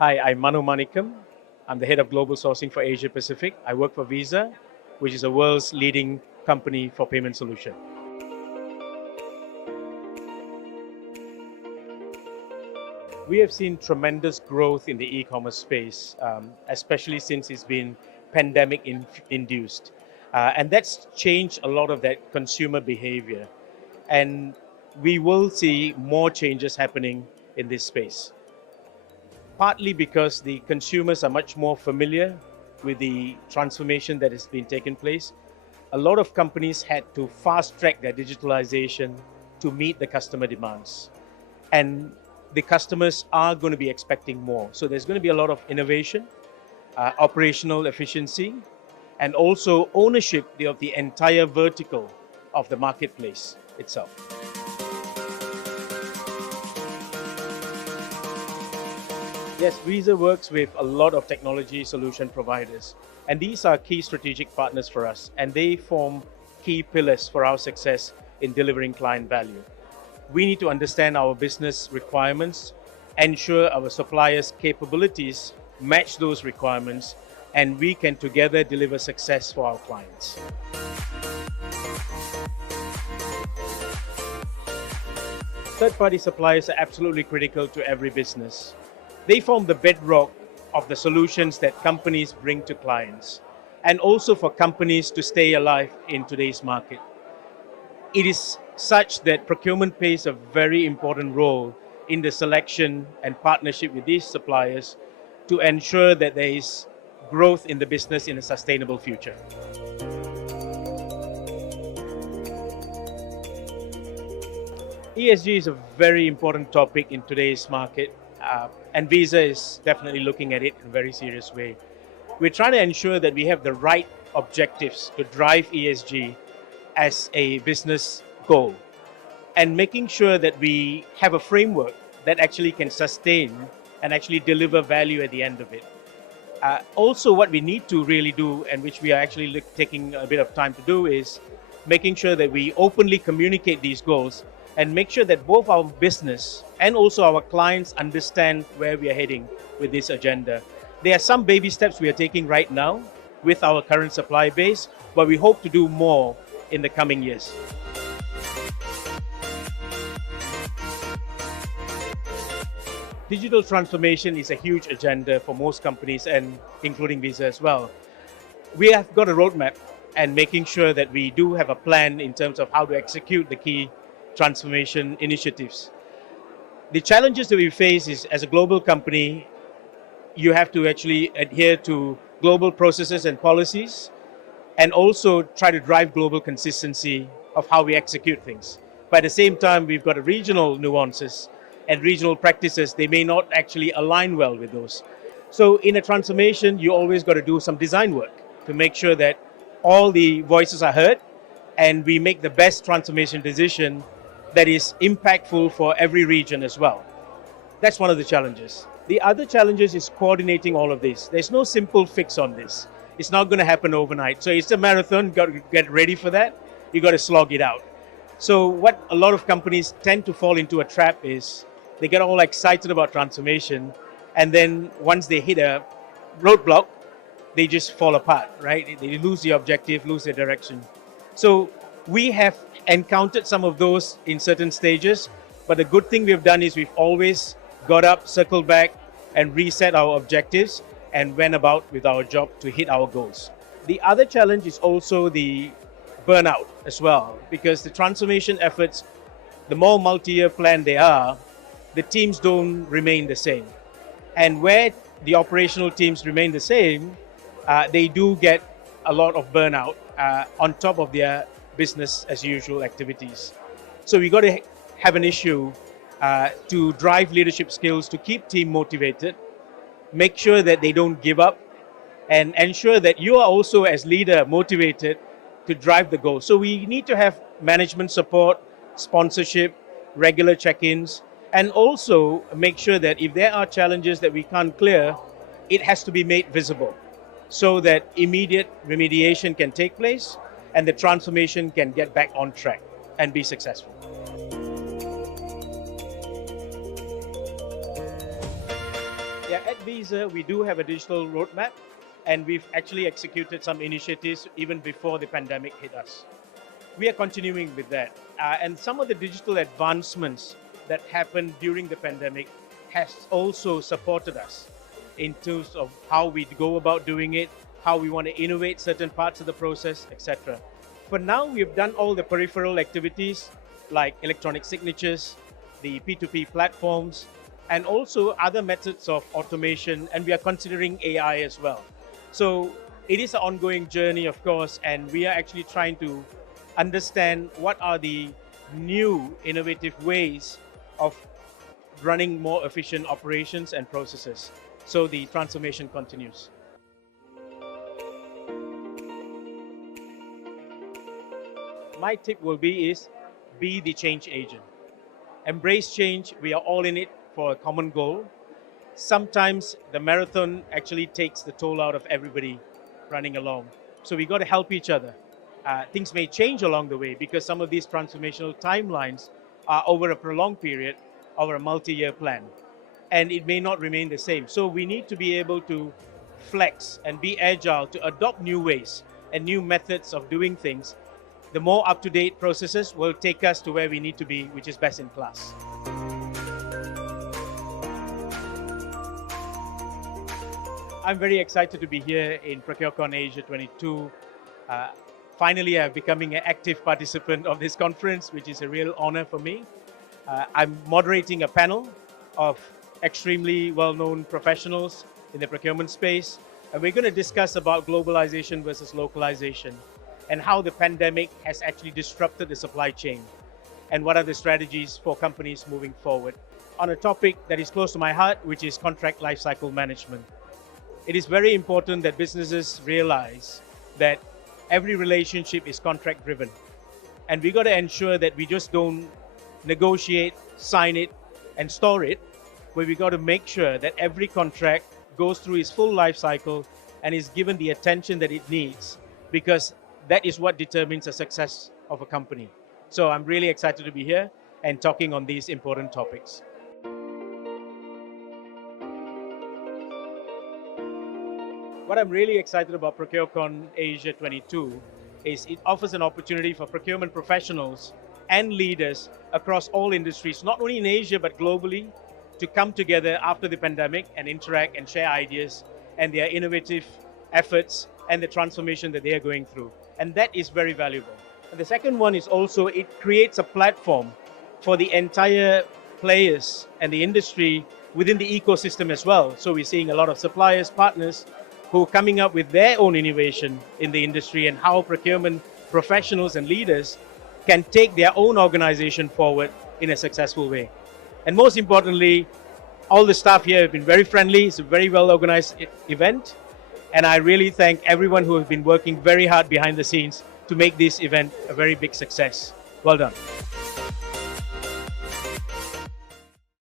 Hi, I'm Manu Manikam. I'm the head of global sourcing for Asia Pacific. I work for Visa, which is the world's leading company for payment solution. We have seen tremendous growth in the e-commerce space, especially since it's been pandemic induced. And that's changed a lot of that consumer behavior. And we will see more changes happening in this space. Partly because the consumers are much more familiar with the transformation that has been taking place. A lot of companies had to fast track their digitalization to meet the customer demands. And the customers are going to be expecting more. So there's going to be a lot of innovation, operational efficiency, and also ownership of the entire vertical of the marketplace itself. Yes, Visa works with a lot of technology solution providers, and these are key strategic partners for us, and they form key pillars for our success in delivering client value. We need to understand our business requirements, ensure our suppliers' capabilities match those requirements, and we can together deliver success for our clients. Third-party suppliers are absolutely critical to every business. They form the bedrock of the solutions that companies bring to clients, and also for companies to stay alive in today's market. It is such that procurement plays a very important role in the selection and partnership with these suppliers to ensure that there is growth in the business in a sustainable future. ESG is a very important topic in today's market, and Visa is definitely looking at it in a very serious way. We're trying to ensure that we have the right objectives to drive ESG as a business goal, and making sure that we have a framework that actually can sustain and actually deliver value at the end of it. Also, what we need to really do, and which we are actually taking a bit of time to do, is making sure that we openly communicate these goals and make sure that both our business and also our clients understand where we are heading with this agenda. There are some baby steps we are taking right now with our current supply base, but we hope to do more in the coming years. Digital transformation is a huge agenda for most companies, and including Visa as well. We have got a roadmap and making sure that we do have a plan in terms of how to execute the key transformation initiatives. The challenges that we face is, as a global company, you have to actually adhere to global processes and policies, and also try to drive global consistency of how we execute things. But at the same time, we've got regional nuances and regional practices. They may not actually align well with those. So in a transformation, you always got to do some design work to make sure that all the voices are heard and we make the best transformation decision that is impactful for every region as well. That's one of the challenges. The other challenges is coordinating all of this. There's no simple fix on this. It's not going to happen overnight. So it's a marathon. You've got to get ready for that. You got to slog it out. So what a lot of companies tend to fall into a trap is they get all excited about transformation, and then once they hit a roadblock, they just fall apart, right? They lose the objective, lose their direction. So we have encountered some of those in certain stages, but the good thing we've done is we've always got up, circled back, and reset our objectives and went about with our job to hit our goals. The other challenge is also the burnout as well, because the transformation efforts, the more multi-year plan they are, the teams don't remain the same. And where the operational teams remain the same, they do get a lot of burnout on top of their business as usual activities. So we got to have an issue to drive leadership skills, to keep team motivated, make sure that they don't give up, and ensure that you are also as leader motivated to drive the goal. So we need to have management support, sponsorship, regular check-ins, and also make sure that if there are challenges that we can't clear, it has to be made visible so that immediate remediation can take place and the transformation can get back on track and be successful. Yeah, at Visa, we do have a digital roadmap, and we've actually executed some initiatives even before the pandemic hit us. We are continuing with that. And some of the digital advancements that happened during the pandemic has also supported us in terms of how we go about doing it, how we want to innovate certain parts of the process, etc. For now, we've done all the peripheral activities like electronic signatures, the P2P platforms, and also other methods of automation, and we are considering AI as well. So it is an ongoing journey, of course, and we are actually trying to understand what are the new innovative ways of running more efficient operations and processes. So the transformation continues. My tip will be the change agent. Embrace change. We are all in it for a common goal. Sometimes the marathon actually takes the toll out of everybody running along. So we got to help each other. Things may change along the way because some of these transformational timelines are over a prolonged period, over a multi-year plan, and it may not remain the same. So we need to be able to flex and be agile to adopt new ways and new methods of doing things. The more up-to-date processes will take us to where we need to be, which is best in class. I'm very excited to be here in Procurecon Asia 22. Finally, I'm becoming an active participant of this conference, which is a real honor for me. I'm moderating a panel of extremely well-known professionals in the procurement space, and we're going to discuss about globalization versus localization and how the pandemic has actually disrupted the supply chain and what are the strategies for companies moving forward on a topic that is close to my heart, which is contract lifecycle management. It is very important that businesses realize that every relationship is contract driven. And we got to ensure that we just don't negotiate, sign it, and store it, but we got to make sure that every contract goes through its full life cycle and is given the attention that it needs, because that is what determines the success of a company. So I'm really excited to be here and talking on these important topics. What I'm really excited about Procurecon Asia 22 is it offers an opportunity for procurement professionals and leaders across all industries, not only in Asia but globally, to come together after the pandemic and interact and share ideas and their innovative efforts and the transformation that they are going through. And that is very valuable. And the second one is also it creates a platform for the entire players and the industry within the ecosystem as well. So we're seeing a lot of suppliers, partners who are coming up with their own innovation in the industry and how procurement professionals and leaders can take their own organization forward in a successful way. And most importantly, all the staff here have been very friendly. It's a very well organized event. And I really thank everyone who has been working very hard behind the scenes to make this event a very big success. Well done.